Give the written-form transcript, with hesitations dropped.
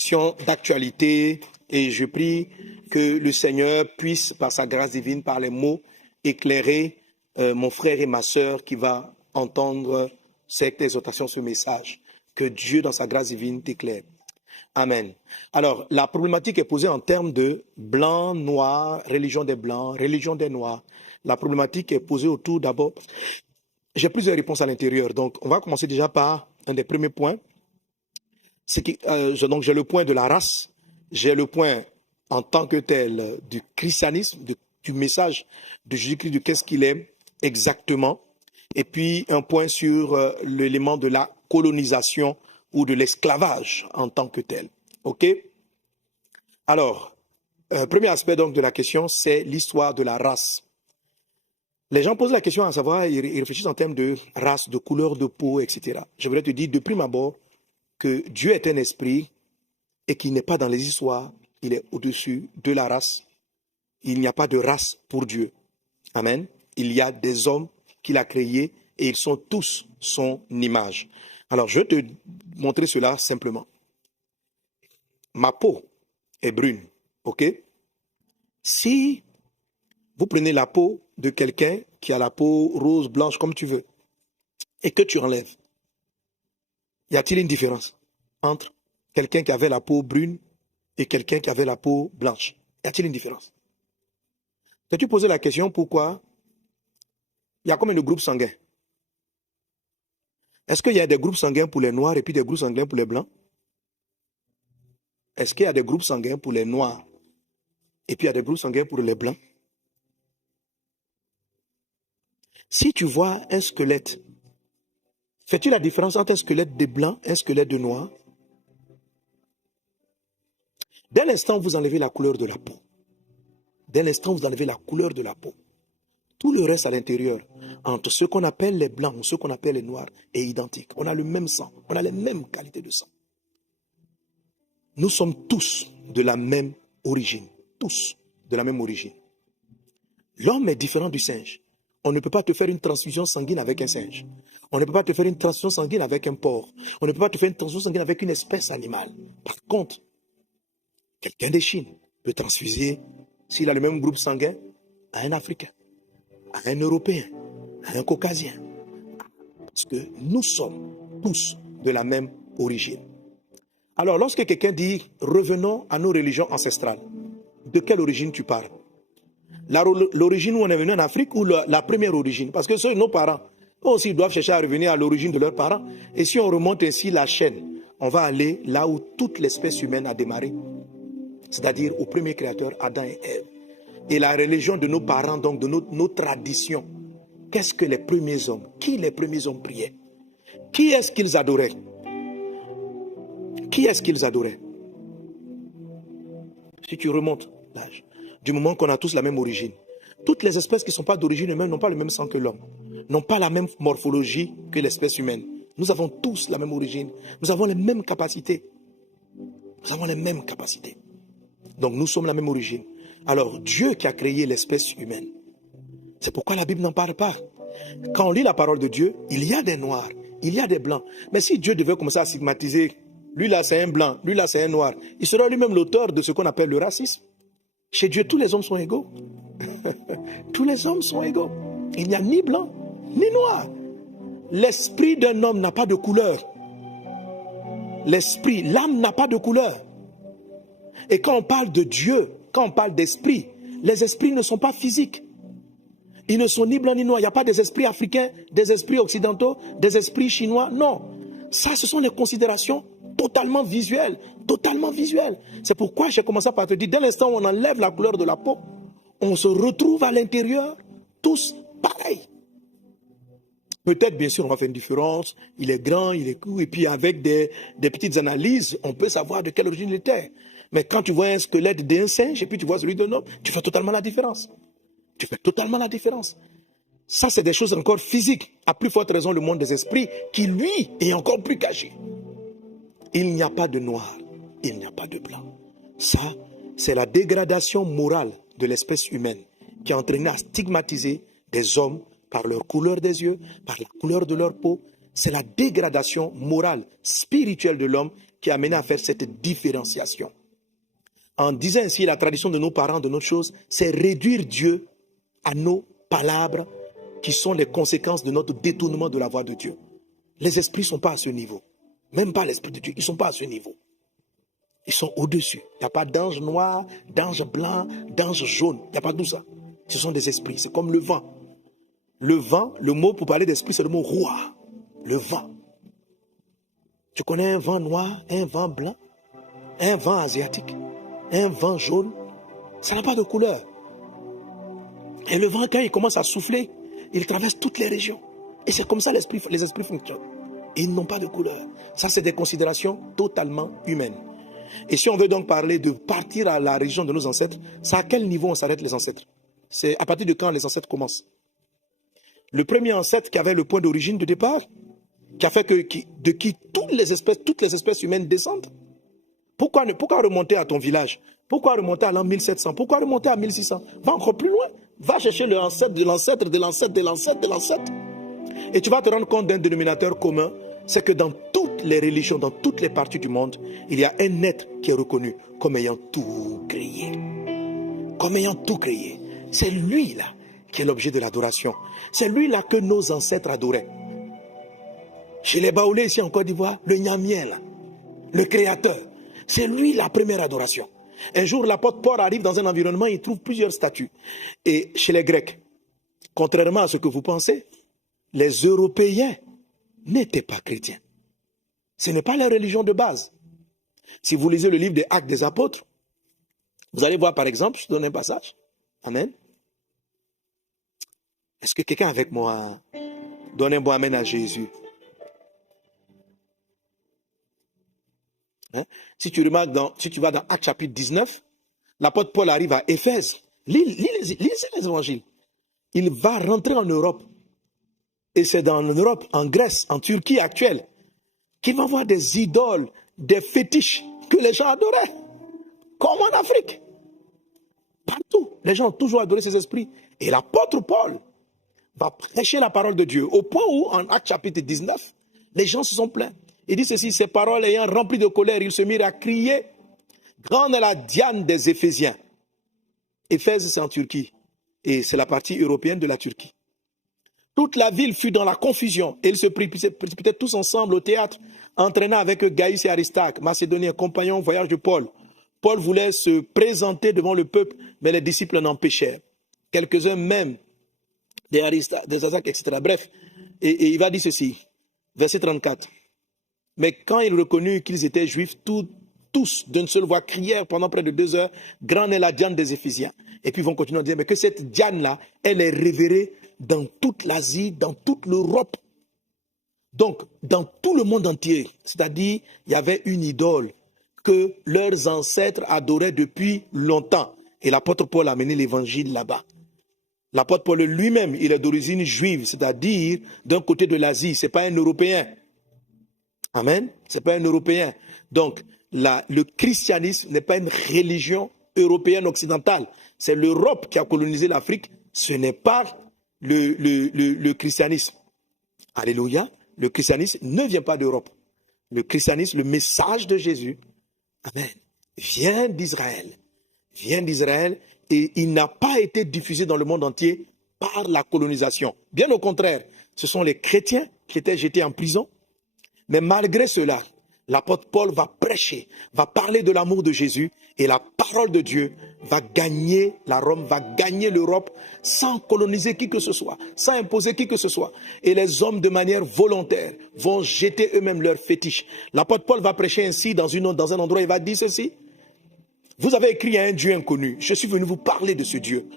question d'actualité et je prie que le Seigneur puisse, par sa grâce divine, par les mots, éclairer mon frère et ma sœur qui va entendre cette exhortation, ce message. Que Dieu, dans sa grâce divine, t'éclaire. Amen. Alors, la problématique est posée en termes de blanc, noir, religion des blancs, religion des noirs. La problématique est posée autour d'abord. J'ai plusieurs réponses à l'intérieur. Donc, on va commencer déjà par un des premiers points. Donc, j'ai le point de la race, j'ai le point en tant que tel du christianisme, du message de Jésus-Christ, de qu'est-ce qu'il est exactement, et puis un point sur l'élément de la colonisation ou de l'esclavage en tant que tel. OK? Alors, premier aspect donc de la question, c'est l'histoire de la race. Les gens posent la question à savoir, ils réfléchissent en termes de race, de couleur de peau, etc. Je voudrais te dire de prime abord que Dieu est un esprit et qu'il n'est pas dans les histoires, il est au-dessus de la race. Il n'y a pas de race pour Dieu. Amen. Il y a des hommes qu'il a créés et ils sont tous son image. Alors, je vais te montrer cela simplement. Ma peau est brune, ok? Si vous prenez la peau de quelqu'un qui a la peau rose, blanche, comme tu veux, et que tu enlèves, y a-t-il une différence entre quelqu'un qui avait la peau brune et quelqu'un qui avait la peau blanche? Y a-t-il une différence? T'as-tu posé la question pourquoi il y a combien de groupes sanguins? Est-ce qu'il y a des groupes sanguins pour les noirs et puis des groupes sanguins pour les blancs? Est-ce qu'il y a des groupes sanguins pour les noirs et puis il y a des groupes sanguins pour les blancs? Si tu vois un squelette, fais-tu la différence entre un squelette de blanc et un squelette de noir? Dès l'instant où vous enlevez la couleur de la peau, dès l'instant où vous enlevez la couleur de la peau, tout le reste à l'intérieur, entre ce qu'on appelle les blancs ou ce qu'on appelle les noirs, est identique. On a le même sang, on a les mêmes qualités de sang. Nous sommes tous de la même origine, tous de la même origine. L'homme est différent du singe. On ne peut pas te faire une transfusion sanguine avec un singe. On ne peut pas te faire une transfusion sanguine avec un porc. On ne peut pas te faire une transfusion sanguine avec une espèce animale. Par contre, quelqu'un de Chine peut transfuser, s'il a le même groupe sanguin, à un Africain, à un Européen, à un Caucasien. Parce que nous sommes tous de la même origine. Alors, lorsque quelqu'un dit « revenons à nos religions ancestrales », de quelle origine tu parles? L'origine où on est venu en Afrique ou la première origine? Parce que ceux, nos parents, eux aussi doivent chercher à revenir à l'origine de leurs parents. Et si on remonte ainsi la chaîne, on va aller là où toute l'espèce humaine a démarré. C'est-à-dire au premier créateur, Adam et Ève. Et la religion de nos parents, donc de nos traditions. Qu'est-ce que les premiers hommes, qui les premiers hommes priaient? Qui est-ce qu'ils adoraient? Qui est-ce qu'ils adoraient? Si tu remontes l'âge, du moment qu'on a tous la même origine, toutes les espèces qui ne sont pas d'origine humaine n'ont pas le même sang que l'homme, n'ont pas la même morphologie que l'espèce humaine. Nous avons tous la même origine, nous avons les mêmes capacités. Nous avons les mêmes capacités. Donc nous sommes la même origine. Alors Dieu qui a créé l'espèce humaine, c'est pourquoi la Bible n'en parle pas. Quand on lit la parole de Dieu, il y a des noirs, il y a des blancs. Mais si Dieu devait commencer à stigmatiser, lui là c'est un blanc, lui là c'est un noir, il serait lui-même l'auteur de ce qu'on appelle le racisme. Chez Dieu, tous les hommes sont égaux. Tous les hommes sont égaux. Il n'y a ni blanc, ni noir. L'esprit d'un homme n'a pas de couleur. L'esprit, l'âme n'a pas de couleur. Et quand on parle de Dieu, quand on parle d'esprit, les esprits ne sont pas physiques. Ils ne sont ni blancs ni noirs. Il n'y a pas des esprits africains, des esprits occidentaux, des esprits chinois. Non. Ça, ce sont les considérations totalement visuelles. Totalement visuelles. C'est pourquoi j'ai commencé par te dire, dès l'instant où on enlève la couleur de la peau, on se retrouve à l'intérieur tous pareils. Peut-être, bien sûr, on va faire une différence. Il est grand, il est court. Et puis, avec des petites analyses, on peut savoir de quelle origine il était. Mais quand tu vois un squelette d'un singe et puis tu vois celui d'un homme, tu fais totalement la différence. Tu fais totalement la différence. Ça, c'est des choses encore physiques. À plus forte raison, le monde des esprits, qui, lui, est encore plus caché. Il n'y a pas de noir. Il n'y a pas de blanc. Ça, c'est la dégradation morale de l'espèce humaine qui a entraîné à stigmatiser des hommes par leur couleur des yeux, par la couleur de leur peau. C'est la dégradation morale, spirituelle de l'homme qui a amené à faire cette différenciation. En disant ainsi, la tradition de nos parents, de notre chose, c'est réduire Dieu à nos palabres qui sont les conséquences de notre détournement de la voie de Dieu. Les esprits ne sont pas à ce niveau. Même pas l'Esprit de Dieu, ils ne sont pas à ce niveau. Ils sont au-dessus. Il n'y a pas d'ange noir, d'ange blanc, d'ange jaune. Il n'y a pas tout ça. Ce sont des esprits. C'est comme le vent. Le vent, le mot pour parler d'esprit, c'est le mot roi. Le vent. Tu connais un vent noir, un vent blanc, un vent asiatique, un vent jaune. Ça n'a pas de couleur. Et le vent, quand il commence à souffler, il traverse toutes les régions. Et c'est comme ça les esprits fonctionnent. Et ils n'ont pas de couleur. Ça, c'est des considérations totalement humaines. Et si on veut donc parler de partir à la religion de nos ancêtres, c'est à quel niveau on s'arrête les ancêtres? C'est à partir de quand les ancêtres commencent? Le premier ancêtre qui avait le point d'origine de départ, qui a fait de qui toutes les espèces humaines descendent. Pourquoi remonter à ton village? Pourquoi remonter à l'an 1700? Pourquoi remonter à 1600? Va encore plus loin. Va chercher l'ancêtre de l'ancêtre de l'ancêtre de l'ancêtre de l'ancêtre. Et tu vas te rendre compte d'un dénominateur commun, c'est que dans toutes les religions, dans toutes les parties du monde, il y a un être qui est reconnu comme ayant tout créé. Comme ayant tout créé. C'est lui-là qui est l'objet de l'adoration. C'est lui-là que nos ancêtres adoraient. Chez les Baoulés, ici en Côte d'Ivoire, le Nyamien, là, le créateur, c'est lui la première adoration. Un jour, l'apôtre Paul arrive dans un environnement, il trouve plusieurs statues. Et chez les Grecs, contrairement à ce que vous pensez, les Européens n'étaient pas chrétiens. Ce n'est pas la religion de base. Si vous lisez le livre des Actes des Apôtres, vous allez voir par exemple, je donne un passage. Amen. Est-ce que quelqu'un avec moi donne un bon amen à Jésus? Hein? Si tu remarques, si tu vas dans Actes chapitre 19, l'apôtre Paul arrive à Éphèse. Lisez les évangiles. Il va rentrer en Europe. Et c'est dans l'Europe, en Grèce, en Turquie actuelle, qu'il va voir des idoles, des fétiches que les gens adoraient. Comme en Afrique. Partout, les gens ont toujours adoré ces esprits. Et l'apôtre Paul va prêcher la parole de Dieu. Au point où, en Actes chapitre 19, les gens se sont plaints. Il dit ceci, ces paroles ayant rempli de colère, ils se mirent à crier, grande est la Diane des Éphésiens. Éphèse, c'est en Turquie. Et c'est la partie européenne de la Turquie. Toute la ville fut dans la confusion. Et ils se précipitaient tous ensemble au théâtre, entraînant avec eux Gaius et Aristarque, Macédoniens, compagnons au voyage de Paul. Paul voulait se présenter devant le peuple, mais les disciples l'empêchèrent. Quelques-uns même, des Aristarque, etc. Bref, et il va dire ceci, verset 34. Mais quand il reconnut qu'ils étaient juifs, tous d'une seule voix crièrent pendant près de 2 heures, grande est la Diane des Éphésiens. Et puis ils vont continuer à dire, mais que cette Diane-là, elle est révérée dans toute l'Asie, dans toute l'Europe. Donc, dans tout le monde entier, c'est-à-dire, il y avait une idole que leurs ancêtres adoraient depuis longtemps. Et l'apôtre Paul a mené l'évangile là-bas. L'apôtre Paul lui-même, il est d'origine juive, c'est-à-dire d'un côté de l'Asie, ce n'est pas un Européen. Amen. Ce n'est pas un Européen. Donc, le christianisme n'est pas une religion européenne occidentale. C'est l'Europe qui a colonisé l'Afrique. Ce n'est pas le christianisme. Alléluia. Le christianisme ne vient pas d'Europe. Le christianisme, le message de Jésus, amen, vient d'Israël. Vient d'Israël et il n'a pas été diffusé dans le monde entier par la colonisation. Bien au contraire, ce sont les chrétiens qui étaient jetés en prison. Mais malgré cela, l'apôtre Paul va prêcher, va parler de l'amour de Jésus et la parole de Dieu va gagner la Rome, va gagner l'Europe sans coloniser qui que ce soit, sans imposer qui que ce soit. Et les hommes de manière volontaire vont jeter eux-mêmes leurs fétiches. L'apôtre Paul va prêcher ainsi dans un endroit, il va dire ceci. Vous avez écrit à un Dieu inconnu. Je suis venu vous parler de ce Dieu.